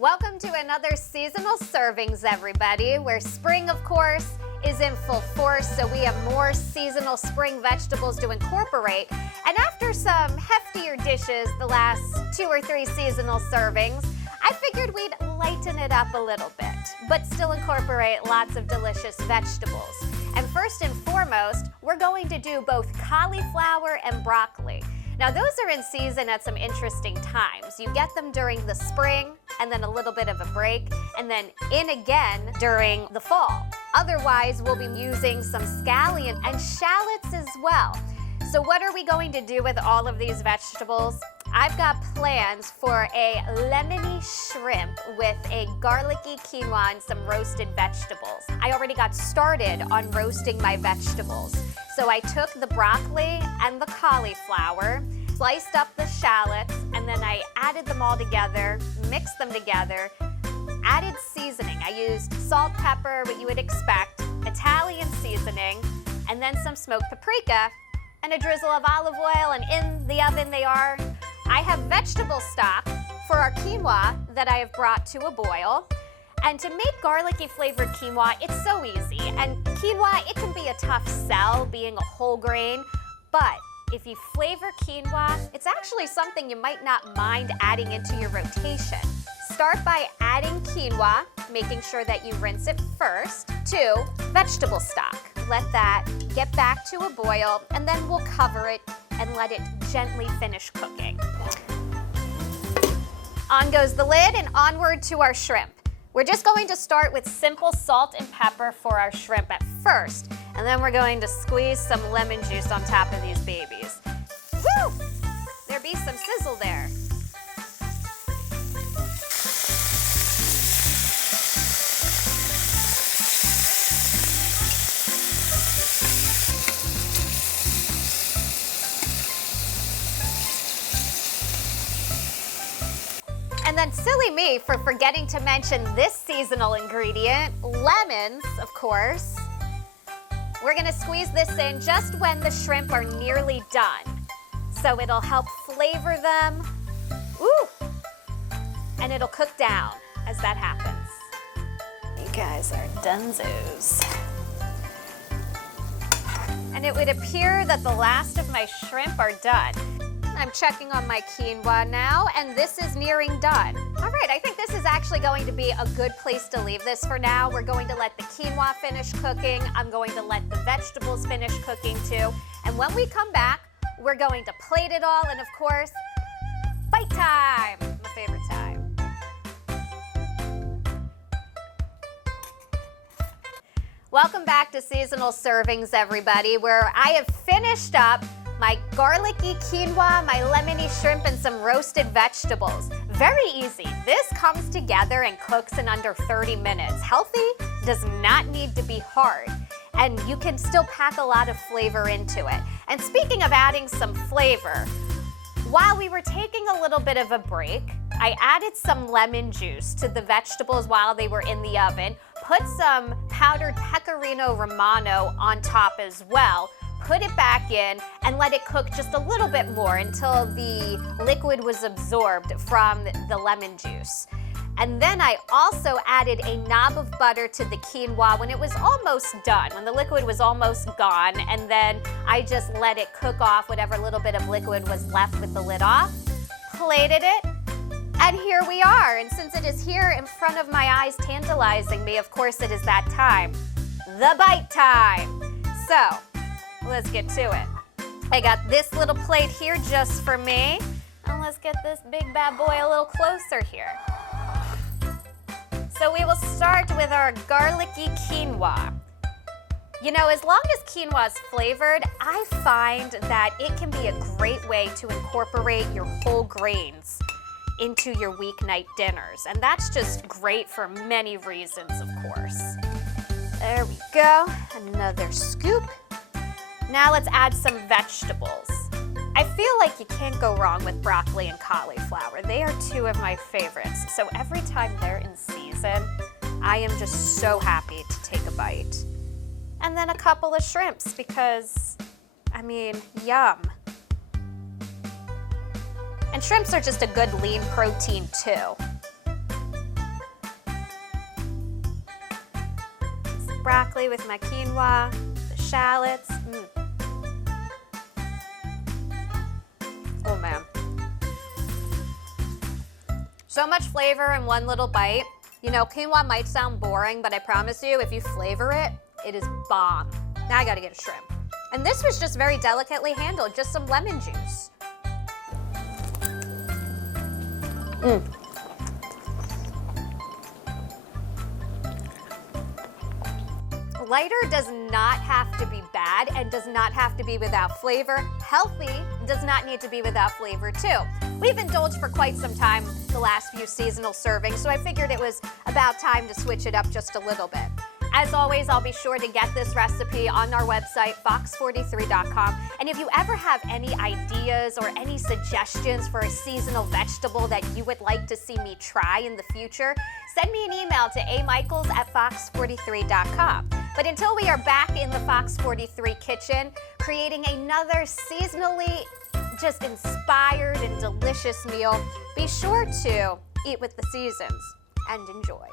Welcome to another seasonal servings, everybody, where spring, of course, is in full force, so we have more seasonal spring vegetables to incorporate. And after some heftier dishes the last 2 or 3 seasonal servings, I figured we'd lighten it up a little bit, but still incorporate lots of delicious vegetables. And first and foremost, we're going to do both cauliflower and broccoli. Now, those are in season at some interesting times. You get them during the spring, and then a little bit of a break, and then in again during the fall. Otherwise, we'll be using some scallions and shallots as well. So what are we going to do with all of these vegetables? I've got plans for a lemony shrimp with a garlicky quinoa and some roasted vegetables. I already got started on roasting my vegetables. So I took the broccoli and the cauliflower, sliced up the shallots, and then I added them all together, mixed them together, added seasoning. I used salt, pepper, what you would expect, Italian seasoning, and then some smoked paprika, and a drizzle of olive oil, and in the oven they are. I have vegetable stock for our quinoa that I have brought to a boil. And to make garlicky flavored quinoa, it's so easy. And quinoa, it can be a tough sell being a whole grain, but if you flavor quinoa, it's actually something you might not mind adding into your rotation. Start by adding quinoa, making sure that you rinse it first, to vegetable stock. Let that get back to a boil, and then we'll cover it and let it gently finish cooking. On goes the lid and onward to our shrimp. We're just going to start with simple salt and pepper for our shrimp at first, and then we're going to squeeze some lemon juice on top of these babies. Woo! There be some sizzle there. And then silly me for forgetting to mention this seasonal ingredient, lemons, of course. We're gonna squeeze this in just when the shrimp are nearly done. So it'll help flavor them. Ooh! And it'll cook down as that happens. You guys are dunzos. And it would appear that the last of my shrimp are done. I'm checking on my quinoa now, and this is nearing done. All right, I think this is actually going to be a good place to leave this for now. We're going to let the quinoa finish cooking. I'm going to let the vegetables finish cooking too. And when we come back, we're going to plate it all, and of course, bite time, my favorite time. Welcome back to Seasonal Servings, everybody, where I have finished up my garlicky quinoa, my lemony shrimp, and some roasted vegetables. Very easy. This comes together and cooks in under 30 minutes. Healthy does not need to be hard, and you can still pack a lot of flavor into it. And speaking of adding some flavor, while we were taking a little bit of a break, I added some lemon juice to the vegetables while they were in the oven, put some powdered pecorino romano on top as well, put it back in, and let it cook just a little bit more until the liquid was absorbed from the lemon juice. And then I also added a knob of butter to the quinoa when it was almost done, when the liquid was almost gone, and then I just let it cook off whatever little bit of liquid was left with the lid off, plated it, and here we are. And since it is here in front of my eyes tantalizing me, of course it is that time, the bite time. So, let's get to it. I got this little plate here just for me. And let's get this big bad boy a little closer here. So we will start with our garlicky quinoa. You know, as long as quinoa is flavored, I find that it can be a great way to incorporate your whole grains into your weeknight dinners. And that's just great for many reasons, of course. There we go, another scoop. Now let's add some vegetables. I feel like you can't go wrong with broccoli and cauliflower. They are 2 of my favorites. So every time they're in season, I am just so happy to take a bite. And then a couple of shrimps because, I mean, yum. And shrimps are just a good lean protein too. broccoli with my quinoa, the shallots. Oh man. So much flavor in one little bite. You know, quinoa might sound boring, but I promise you, if you flavor it, it is bomb. Now I gotta get a shrimp. And this was just very delicately handled, just some lemon juice. Lighter does not have to be bad and does not have to be without flavor. Healthy does not need to be without flavor too. We've indulged for quite some time the last few seasonal servings, so I figured it was about time to switch it up just a little bit. As always, I'll be sure to get this recipe on our website, fox43.com. And if you ever have any ideas or any suggestions for a seasonal vegetable that you would like to see me try in the future, send me an email to amikles@fox43.com. But until we are back in the Fox 43 kitchen, creating another seasonally just inspired and delicious meal, be sure to eat with the seasons and enjoy.